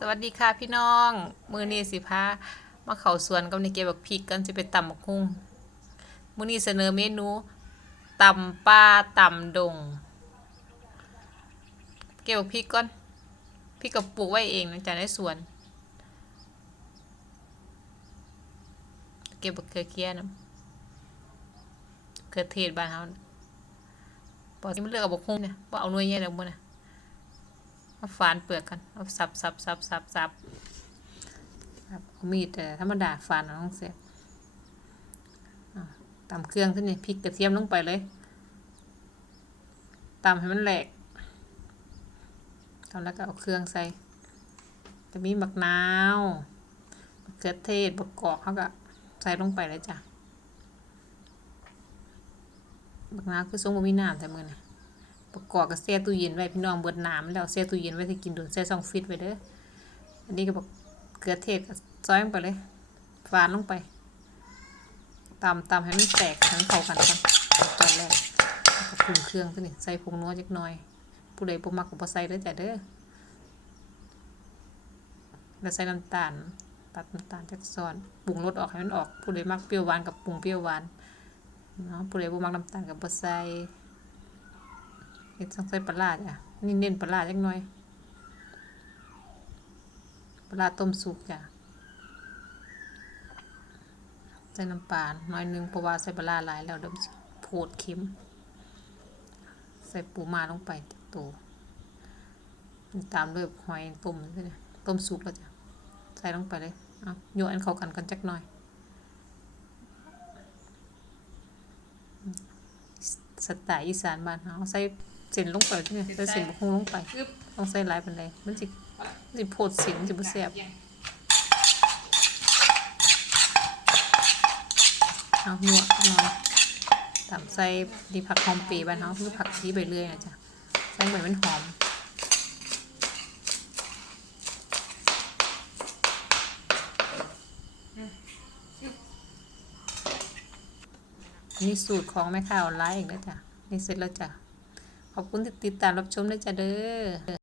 สวัสดีค่ะพี่น้อง มือนี้สิพามาเข้าสวนกับในเกบักพริกกันจะไปตำบักหุ่งมือนี้เสนอเมนูตำปลาตำดง เกบักพริกก่อนพริกกับปลูกไว้เองนะจ๊ะในสวน เก็บบักเขือเคียนะเขือเทศบ้านเฮาน่ะพอที่มันเลือกเอาบักหุ่งเนี่ยบ่เอาหน่วยใหญ่แล้วบ่น่ะ เอาฝานเปลือกกันเอาสับสับสับสับสับครับเอามีดแต่ธรรมดาฝานเอาต้องเสียบตำเครื่องขึ้นนี่พริกกระเทียมลงไปเลยตำให้มันแหลกตำแล้วก็เอาเครื่องใส่จะมีมะนาวมะเขือเทศมะกอกเขาก็ใส่ลงไปเลยจ้ะมะนาวคือทรงบะมีน้ำแต่มือนี่ ประกอบกับแช่ตู้เย็นไว้พี่น้องเบิดน้ำแล้วแช่ตู้เย็นไว้ที่กินโดนแช่ซองฟิตไว้เด้ออันนี้ก็บอกเกลือเทศก็ซอยลงไปเลยฟานลงไปตำตำให้มันแตกทั้งเข้ากันก่อนตอนแรกก็ปรุงเครื่องซะนี่ใส่ผงนัวจักหน่อยผู้ใดบ่มักก็บ่ใส่เด้อจ้ะเด้อแล้วใส่น้ำตาลตัดน้ำตาลจักซ้อนปรุงรสออกให้มันออกผู้ใดมักเปรี้ยวหวานกับปรุงเปรี้ยวหวานเนาะผู้ใดบ่มักน้ำตาลก็บ่ใส่ เฮ็ดต้องใส่ปลาร้าจ้ะนี่เน้นปลาร้าจักน่อยปลาต้มสุกจ้ะใส่น้ำปลาหน่อยนึงเพราะว่าใส่ปลาหลายแล้วเดี๋ยวมันสิโพดเค็มใส่ปูมาลงไปตัวตามด้วยหอยต้มเลยต้มสุกแล้วจ้ะใส่ลงไปเลยเอาโยนอันเข้ากันกันจักหน่อยสไตล์อีสานบ้านเฮาใส่ เส้นลงไปเนี่ยใส่เส้นบกฮุงลงไปต้องใส่หลายปานใดมันสิมันสิโพดเสียงมันสิบ่แซ่บเอาหนวดหน่อยตามใส่ดีผักหอมเปรย์บ้านเฮาคือผักชีใบเลื่อยนะจ๊ะใส่เหมือนมันหอมนี่สูตรของแม่ค้าออนไลน์อีกแล้วจ้ะนี่เสร็จแล้วจ้ะ ขอบคุณที่ติดตามรับชมด้วยจ้ะเด้อ